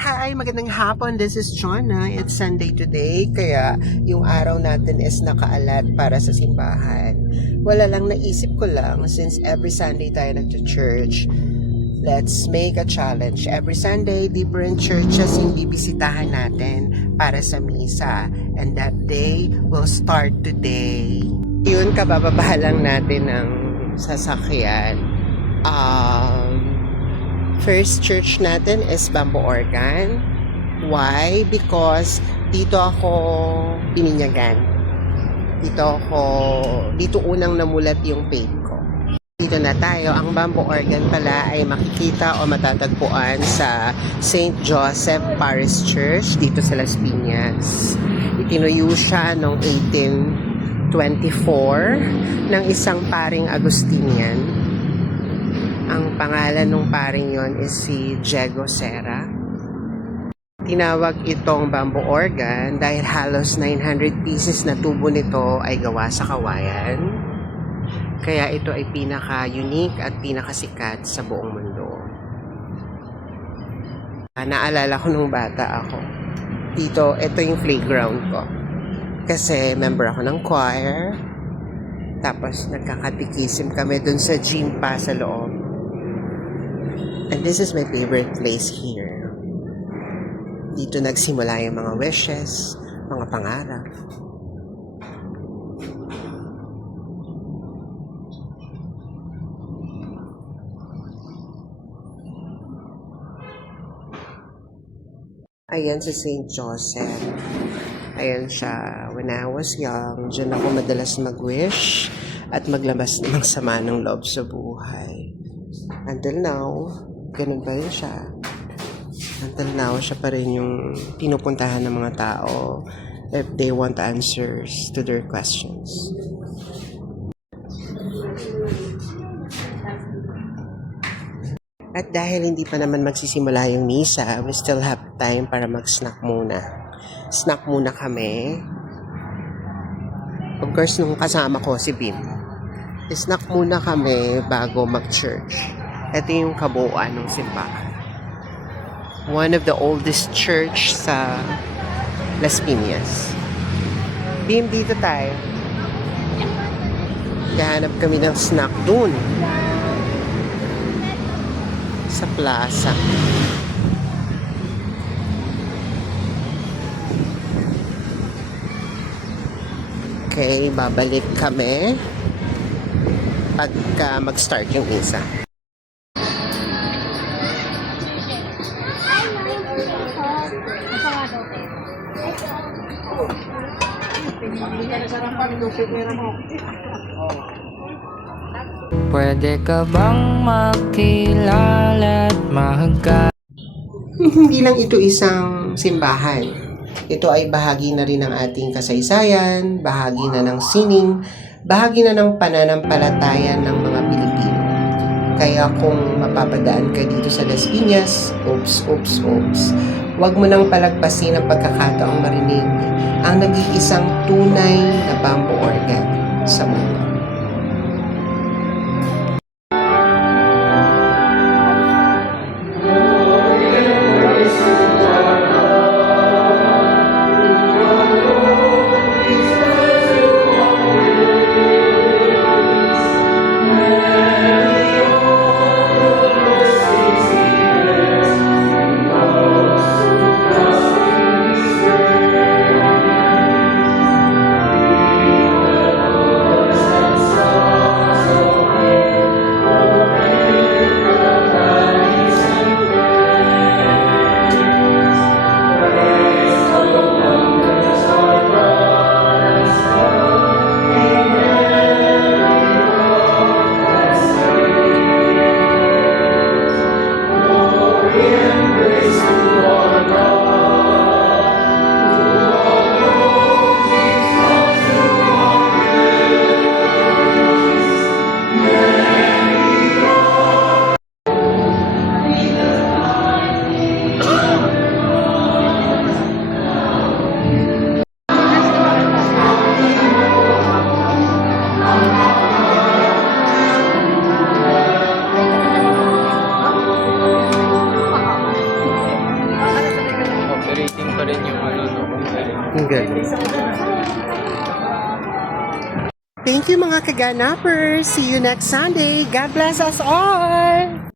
Hi, magandang hapon. This is Chona. It's Sunday today, kaya yung araw natin is nakaalat para sa simbahan. Wala lang, naisip ko lang, since every Sunday tayo nag-church, let's make a challenge. Every Sunday, different churches yung bibisitahan natin para sa misa. And that day will start today. Yun, kabababa lang natin ng sasakyan. First church natin is Bamboo Organ. Why? Because dito ako bininyagan. Dito unang namulat yung faith ko. Dito na tayo. Ang Bamboo Organ pala ay makikita o matatagpuan sa St. Joseph Parish Church dito sa Las Piñas. Itinuyo siya noong 1824 ng isang paring Agustinian. Ang pangalan ng paring yon is si Diego Serra. Tinawag itong bamboo organ dahil halos 900 pieces na tubo nito ay gawa sa kawayan. Kaya ito ay pinaka-unique at pinakasikat sa buong mundo. Naalala ko nung bata ako. Dito, ito yung playground ko. Kasi member ako ng choir. Tapos nagkakatikisim kami dun sa gym pa sa loob. And this is my favorite place here. Dito nagsimula yung mga wishes, mga pangarap. Ayan si St. Joseph. Ayan siya. When I was young, dyan ako madalas mag-wish at maglabas ng sama ng loob sa buhay. Until now, ganun pa rin siya. Until now, siya pa rin yung pinupuntahan ng mga tao if they want answers to their questions. At dahil hindi pa naman magsisimula yung misa, we still have time para mag-snack muna. Snack muna kami. Of course, nung kasama ko si Bim. Snack muna kami bago mag-church. Ito yung kabuuan ng simbahan. One of the oldest church sa Las Piñas. Bim, dito tayo. Kahanap kami ng snack dun. Sa plaza. Okay, babalik kami pagka mag-start yung misa. Pwede ka bang makilala at mahagka? Hindi lang ito isang simbahan. Ito ay bahagi na rin ng ating kasaysayan, bahagi na ng sining, bahagi na ng pananampalataya ng mga Pilipino. Kaya kung mapapadaan ka dito sa Las Piñas, oops, huwag mo nang palagpasin ang pagkakataong marinig ang nag-iisang tunay na bamboo organ sa mundo. pa rin yung ano, no? Ang galing. Thank you mga kaganapers. See you next Sunday. God bless us all.